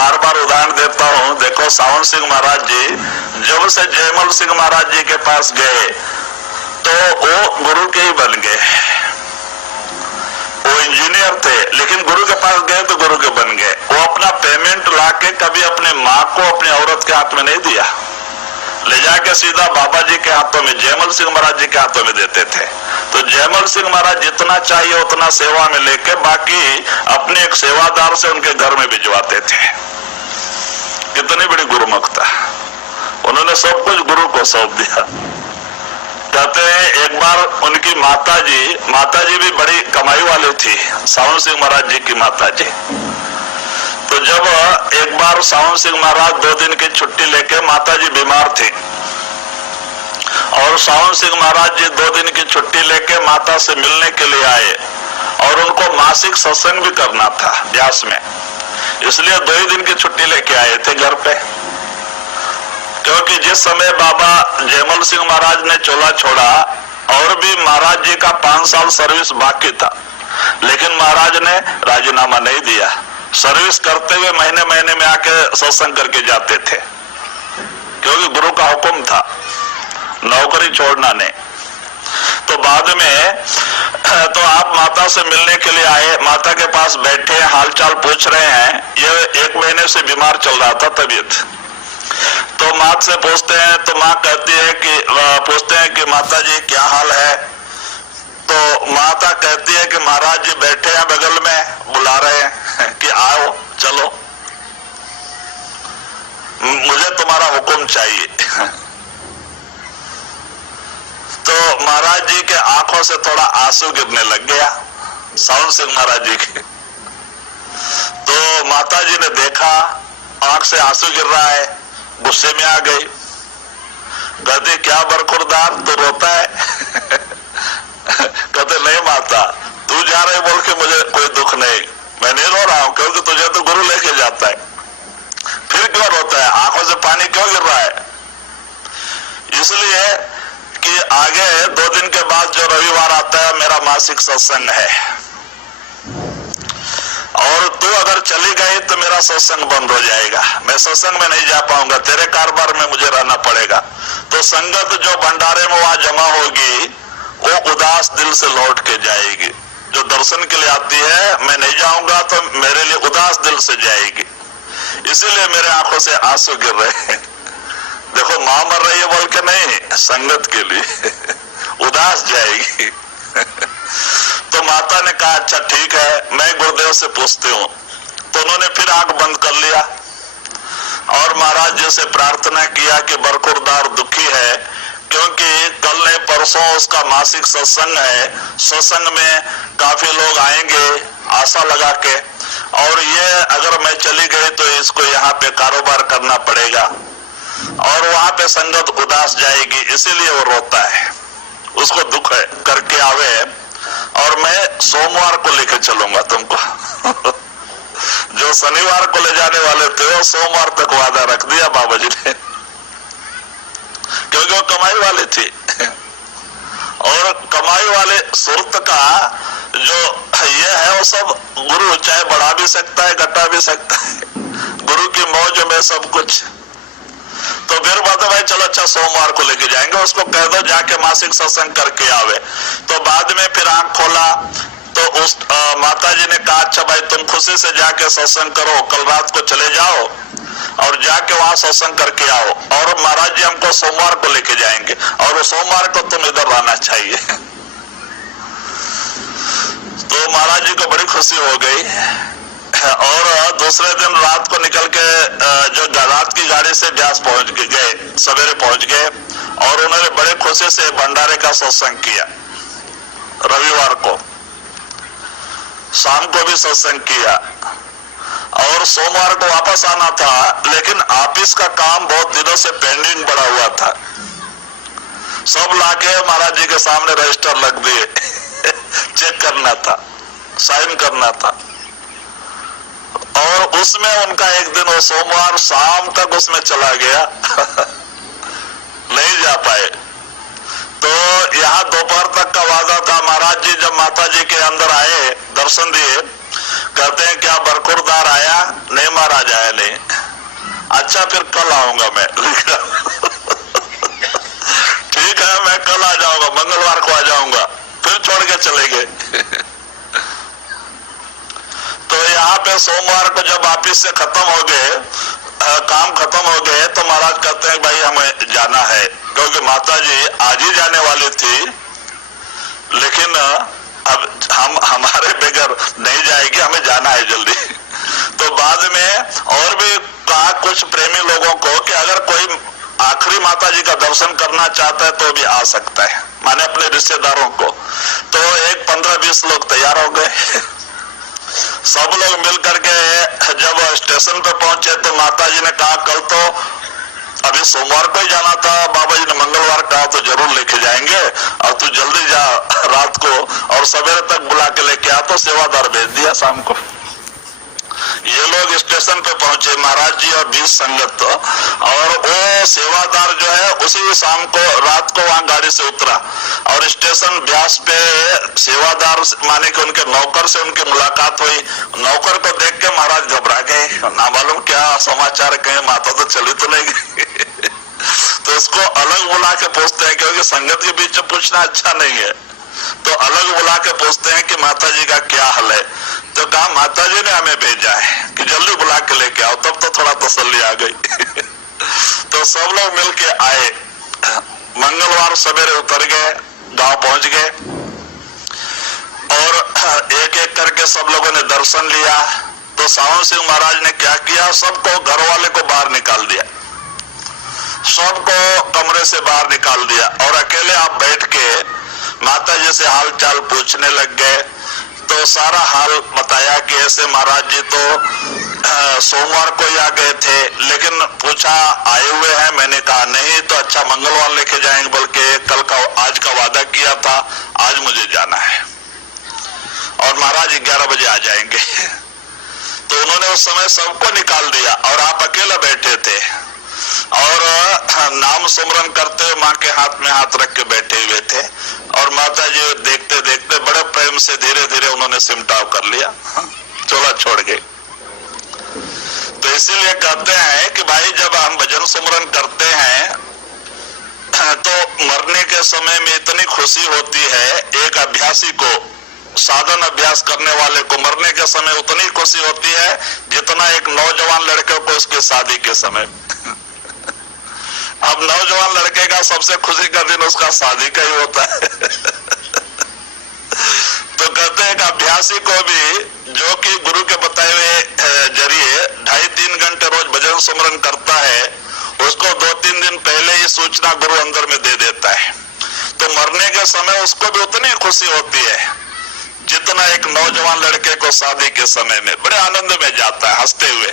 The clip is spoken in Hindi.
बार बार उदाहरण देता हूं। देखो सावन सिंह महाराज जी जब से जयमल सिंह महाराज जी के पास गए तो वो गुरु के ही बन गए। वो इंजीनियर थे लेकिन गुरु के पास गए तो गुरु के बन गए। वो अपना पेमेंट लाके कभी अपने माँ को अपनी औरत के हाथ में नहीं दिया, ले जाके सीधा बाबा जी के हाथों में, जयमल सिंह महाराज जी के हाथों में देते थे। तो जयमल सिंह महाराज जितना चाहिए उतना सेवा में लेके बाकी अपने एक सेवादार से उनके घर में भिजवाते थे। कितनी बड़ी गुरुमुखता, उन्होंने सब कुछ गुरु को सौंप दिया। कहते हैं एक बार उनकी माता जी भी बड़ी कमाई वाली थी, सावन सिंह महाराज जी की माता जी। तो जब एक बार सावन सिंह महाराज 2 दिन की छुट्टी लेके, माता जी बीमार थी और सावन सिंह महाराज जी 2 दिन की छुट्टी लेके माता से मिलने के लिए आए और उनको मासिक सत्संग भी करना था ब्यास में, इसलिए 2 ही दिन की छुट्टी लेके आए थे घर पे। क्योंकि जिस समय बाबा जयमल सिंह महाराज ने चोला छोड़ा और भी महाराज जी का 5 साल सर्विस बाकी था, लेकिन महाराज ने राजीनामा नहीं दिया। सर्विस करते हुए महीने महीने में आके सत्संग करके जाते थे, क्योंकि गुरु का हुक्म था नौकरी छोड़ना नहीं। तो बाद में तो आप माता से मिलने के लिए आए, माता के पास बैठे हालचाल पूछ रहे हैं। ये 1 महीने से बीमार चल रहा था तबीयत। तो माँ से पूछते हैं तो माँ कहती है कि पूछते हैं कि माता जी क्या हाल है। तो माता कहती है कि महाराज जी बैठे हैं बगल में, बुला रहे हैं कि आओ चलो, मुझे तुम्हारा हुक्म चाहिए। तो महाराज जी के आंखों से थोड़ा आंसू गिरने लग गया, सावन सिंह महाराज जी के। तो माता जी ने देखा आंख से आंसू गिर रहा है, गुस्से में आ गई। कहते क्या बरखुरदार तू रोता है? कहते नहीं माता, तू जा रहे बोल के मुझे कोई दुख नहीं, मैं नहीं रो रहा हूं, क्योंकि तुझे तो गुरु लेके जाता है। फिर क्यों रोता है, आंखों से पानी क्यों गिर रहा है? इसलिए कि आगे 2 दिन के बाद जो रविवार आता है मेरा मासिक सत्संग है, और तू अगर चली गई तो मेरा सत्संग बंद हो जाएगा, मैं सत्संग में नहीं जा पाऊंगा, तेरे कारोबार में मुझे रहना पड़ेगा। तो संगत जो भंडारे में वहां जमा होगी वो उदास दिल से लौट के जाएगी। जो दर्शन के लिए आती है, मैं नहीं जाऊंगा तो मेरे लिए उदास दिल से जाएगी। इसीलिए मेरे आंखों से आंसू गिर रहे हैं। देखो मां मर रही है बोल के नहीं, संगत के लिए उदास जाएगी। तो माता ने कहा अच्छा ठीक है, मैं गुरुदेव से पूछती हूँ। तो उन्होंने फिर आंख बंद कर लिया और महाराज जी से प्रार्थना किया कि बरखुरदार दुखी है, क्योंकि कल नहीं परसों उसका मासिक सत्संग है, सत्संग में काफी लोग आएंगे आशा लगा के, और ये अगर मैं चली गई तो इसको यहाँ पे कारोबार करना पड़ेगा और वहां पे संगत उदास जाएगी, इसीलिए वो रोता है, उसको दुख है, करके आवे और मैं सोमवार को लेके चलूंगा तुमको। जो शनिवार को ले जाने वाले थे वो सोमवार तक वादा रख दिया बाबा जी ने, क्योंकि वो कमाई वाले थे। और कमाई वाले सुरत का जो ये है वो सब गुरु चाहे बढ़ा भी सकता है घटा भी सकता है, गुरु की मौज में सब कुछ। तो फिर बात भाई चलो अच्छा सोमवार को लेके जाएंगे, उसको कह दो जाके मासिक सत्संग करके आवे। तो बाद में फिर आंख खोला तो उस माता जी ने कहा अच्छा भाई तुम खुशी से जाके सत्संग करो, कल रात को चले जाओ और जाके वहां सत्संग करके आओ, और महाराज जी हमको सोमवार को लेके जाएंगे और सोमवार को तुम इधर रहना चाहिए। तो महाराज जी को बड़ी खुशी हो गई और दूसरे दिन रात को निकल के जो रात की गाड़ी से ब्यास पहुंच गए, सवेरे पहुंच गए और उन्होंने बड़े खुशी से भंडारे का सत्संग किया। रविवार को शाम को भी सत्संग किया और सोमवार को वापस आना था, लेकिन ऑफिस का काम बहुत दिनों से पेंडिंग पड़ा हुआ था, सब लाके महाराज जी के सामने रजिस्टर लग दिए। चेक करना था, साइन करना था, और उसमें उनका एक दिन वो सोमवार शाम तक उसमें चला गया। नहीं जा पाए। तो यहाँ दोपहर तक का वादा था। महाराज जी जब माता जी के अंदर आए, दर्शन दिए, कहते हैं क्या बरखुरदार आया? नहीं महाराज आया नहीं। अच्छा फिर कल आऊंगा मैं। ठीक है, मैं कल आ जाऊंगा, मंगलवार को आ जाऊंगा। फिर छोड़ के चले गए। तो यहाँ पे सोमवार को जब ऑफिस से खत्म हो गए, काम खत्म हो गए, तो महाराज कहते हैं भाई हमें जाना है, क्योंकि माता जी आज ही जाने वाली थी, लेकिन अब हमारे बगैर नहीं जाएगी, हमें जाना है जल्दी। तो बाद में और भी कहा कुछ प्रेमी लोगों को कि अगर कोई आखिरी माता जी का दर्शन करना चाहता है तो भी आ सकता है, माने अपने रिश्तेदारों को। तो एक 15-20 लोग तैयार हो गए। सब लोग मिलकर के जब स्टेशन पे पहुंचे तो माता जी ने कहा कल तो अभी सोमवार को ही जाना था, बाबा जी ने मंगलवार कहा तो जरूर लेके जाएंगे, और तू जल्दी जा रात को और सवेरे तक बुला के लेके आ। तो सेवादार भेज दिया शाम को। ये लोग स्टेशन पे पहुंचे, महाराज जी और 20 संगत, और वो सेवादार जो है उसी शाम को रात को वहां गाड़ी से उतरा और स्टेशन ब्यास पे सेवादार माने कि उनके नौकर से उनकी मुलाकात हुई। नौकर को देख के महाराज घबरा गए, ना मालूम क्या समाचार, कहें माता तो चली तो नहीं गई। तो उसको अलग बुला के पूछते हैं, क्योंकि संगत के बीच में पूछना अच्छा नहीं है, तो अलग बुला के पूछते हैं कि माता जी का क्या हाल है। तो कहा माता जी ने हमें भेजा है कि जल्दी बुला के लेके आओ। तब तो थोड़ा तसल्ली आ गई। तो सब लोग मिलके आए, मंगलवार सवेरे उतर गए, गांव पहुंच गए, और एक एक करके सब लोगों ने दर्शन लिया। तो सावन सिंह महाराज ने क्या किया, सबको घर वाले को बाहर निकाल दिया, सबको कमरे से बाहर निकाल दिया, और अकेले आप बैठ के माता जी से हाल चाल पूछने लग गए। तो सारा हाल बताया कि ऐसे महाराज जी तो सोमवार को ही आ गए थे, लेकिन पूछा आए हुए हैं, मैंने कहा नहीं। तो अच्छा मंगलवार लेके जाएंगे, बल्कि कल का आज का वादा किया था, आज मुझे जाना है, और महाराज 11 बजे आ जाएंगे। तो उन्होंने उस समय सबको निकाल दिया और आप अकेला बैठे थे, और नाम सुमरन करते हुए माँ के हाथ में हाथ रख के बैठे हुए थे, और माता जी देखते देखते बड़े प्रेम से धीरे धीरे उन्होंने सिमटाव कर लिया, चोला छोड़ गए। तो इसीलिए कहते हैं कि भाई जब हम भजन सुमरन करते हैं तो मरने के समय में इतनी खुशी होती है, एक अभ्यासी को, साधन अभ्यास करने वाले को मरने के समय उतनी खुशी होती है जितना एक नौजवान लड़के को उसके शादी के समय। अब नौजवान लड़के का सबसे खुशी का दिन उसका शादी का ही होता है। तो कहते हैं कि अभ्यासी को भी, जो कि गुरु के बताए हुए जरिए 2.5-3 घंटे रोज भजन सुमरन करता है, उसको 2-3 दिन पहले ही सूचना गुरु अंदर में दे देता है। तो मरने के समय उसको भी उतनी खुशी होती है जितना एक नौजवान लड़के को शादी के समय में, बड़े आनंद में जाता है हंसते हुए।